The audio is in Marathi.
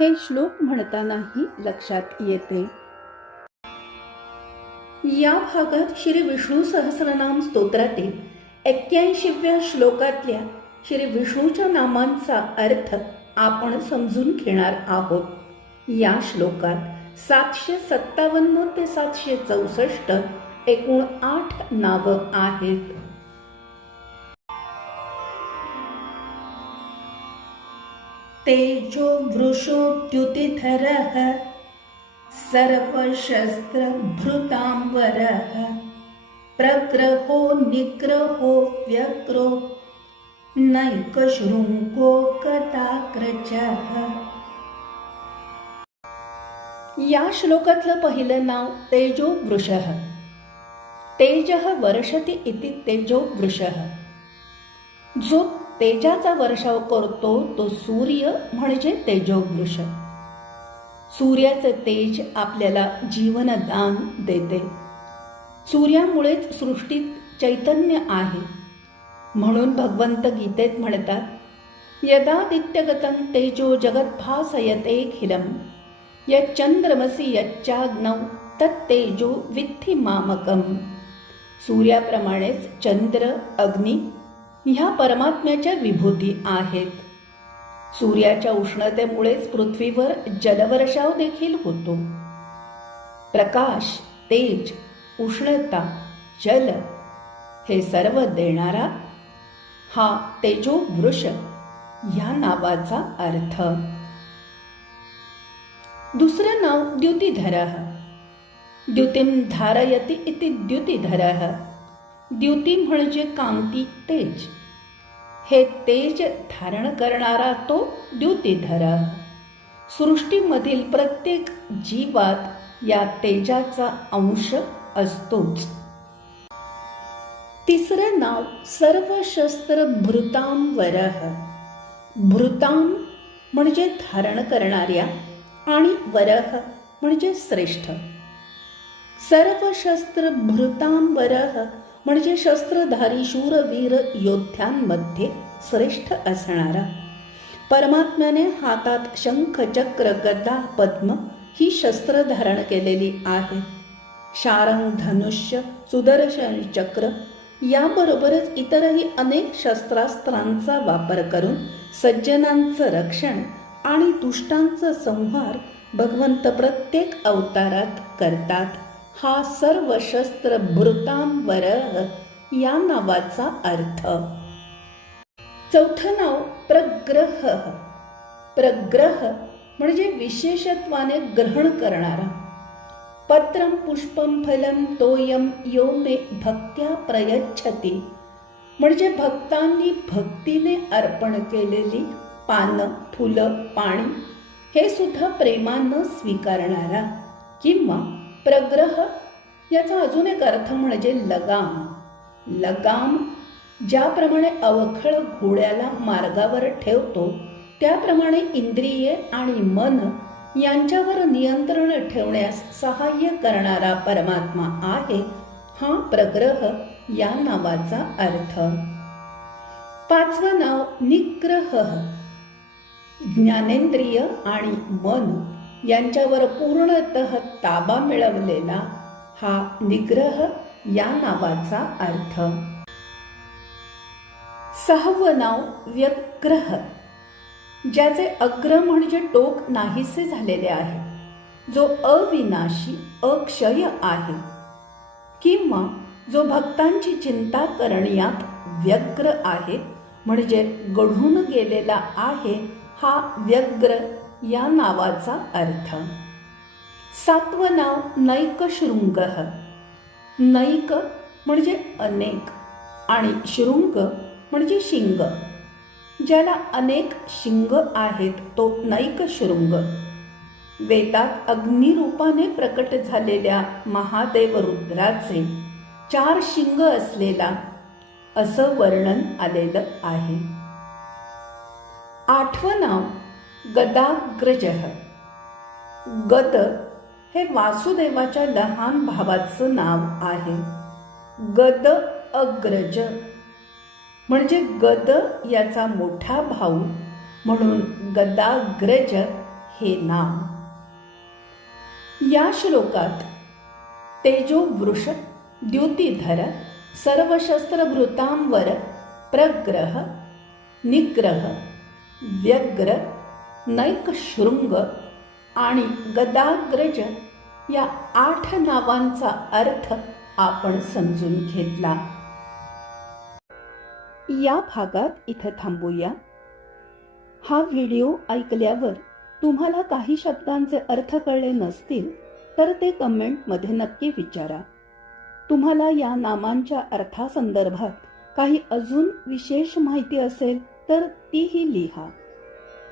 हे श्लोक म्हणतानाही लक्षात येते. या भागात श्री विष्णू सहस्रनाम स्तोत्रातील एक्क्याऐंशीव्या श्लोकातल्या श्री विष्णूच्या नामांचा अर्थ आपण समजून घेणार आहोत. या श्लोकात सातशे सत्तावन्न ते सातशे चौसष्ट एकूण आठ नावं आहेत. तेजो वृषोद्युतिधरः सर्वशस्त्रभृताम्बरः प्रग्रहो निग्रहो व्यग्रो नैकशृङ्गो कटाक्रचः या श्लोकातलं पहिलं नाव तेजो वृषः तेजः वर्षति इति तेजो वृषः जो तेजाचा वर्षाव करतो तो सूर्य म्हणजे तेजोवृष सूर्याचं तेज आपल्याला जीवनदान देते. सूर्यामुळेच सृष्टीत चैतन्य आहे. म्हणून भगवंत गीतेत म्हणतात यदादित्यगतं तेजो जगद्भासयतेखिलम यच्चंद्रमसी यच्चाग्नौ तत्तेजो वित्थी मामकम सूर्याप्रमाणेच चंद्र अग्नी ह्या परमात्म्याच्या विभूती आहेत. सूर्याच्या उष्णतेमुळेच पृथ्वीवर जलवर्षाव देखील होतो. प्रकाश तेज उष्णता जल हे सर्व देणारा हा तेजो वृष या नावाचा अर्थ. दुसरं नाव द्युतिधरः. द्युतीम धारयति इति द्युतिधरः. द्युती म्हणजे कांती तेज. हे तेज धारण करणारा तो द्युतीधर. सृष्टीमधील प्रत्येक जीवात या तेजाचा अंश असतोच. तिसरं नाव सर्वशस्त्र भृतांवरः. भृतां म्हणजे धारण करणाऱ्या आणि वरह म्हणजे श्रेष्ठ. सर्वशस्त्र भृतांवरः म्हणजे शस्त्रधारी शूरवीर योद्ध्यांमध्ये श्रेष्ठ असणारा. परमात्म्याने हातात शंख चक्र गदा पद्म ही शस्त्र धारण केलेली आहेत शारंग धनुष्य सुदर्शन चक्र याबरोबरच इतरही अनेक शस्त्रास्त्रांचा वापर करून सज्जनांचं रक्षण आणि दुष्टांचा संहार भगवंत प्रत्येक अवतारात करतात. हा सर्व शस्त्र भृतांवर या नावाचा अर्थ. चौथं नाव प्रग्रह. प्रग्रह म्हणजे विशेषत्वाने ग्रहण करणारा. पत्रम पुष्पम फलम तोयम यो मे भक्त्या प्रयच्छती. म्हणजे भक्तांनी भक्तीने अर्पण केलेली पानं फुलं पाणी हे सुद्धा प्रेमानं स्वीकारणारा किंवा प्रग्रह याचा अजून एक अर्थ म्हणजे लगाम. लगाम ज्याप्रमाणे अवखळ घोड्याला मार्गावर ठेवतो त्याप्रमाणे इंद्रिये आणि मन यांच्यावर नियंत्रण ठेवण्यास सहाय्य करणारा परमात्मा आहे हा प्रग्रह या नावाचा अर्थ. पाचवं नाव निग्रह. ज्ञानेंद्रिय आणि मन यांच्यावर पूर्णत ताबा मिळवलेला हा निग्रह या नावाचा अर्थ. सहावं नाव व्यग्रह. ज्याचे अग्र म्हणजे टोक नाहीसे झालेले आहे जो अविनाशी अक्षय आहे किंवा जो भक्तांची चिंता करण्यात व्यग्र आहे म्हणजे गढून गेलेला आहे हा व्यग्र या नावाचा अर्थ. सातवं नाव नैक शृंग नैक म्हणजे अनेक आणि शृंग म्हणजे शिंग. ज्याला अनेक शिंग आहेत तो नैक शृंग वेदात अग्निरूपाने प्रकट झालेल्या महादेव रुद्राचे चार शिंग असलेला असं वर्णन आलेलं आहे. आठवं नाव गदाग्रज. गद हे वासुदेवाच्या लहान भावाचं नाव आहे. गद अग्रज. म्हणजे गद याचा मोठा भाऊ म्हणून गदाग्रज हे नाव. या श्लोकात तेजो वृष द्युतिधर सर्वशस्त्रभृतांवर प्रग्रह निग्रह व्यग्र नैक शृंग आणि गदाग्रज या आठ नावांचा अर्थ आपण समजून घेतला. या भागात इथं थांबूया. हा व्हिडिओ ऐकल्यावर तुम्हाला काही शब्दांचे अर्थ कळले नसतील तर ते कमेंटमध्ये नक्की विचारा. तुम्हाला या नामांच्या अर्थासंदर्भात काही अजून विशेष माहिती असेल तर तीही लिहा.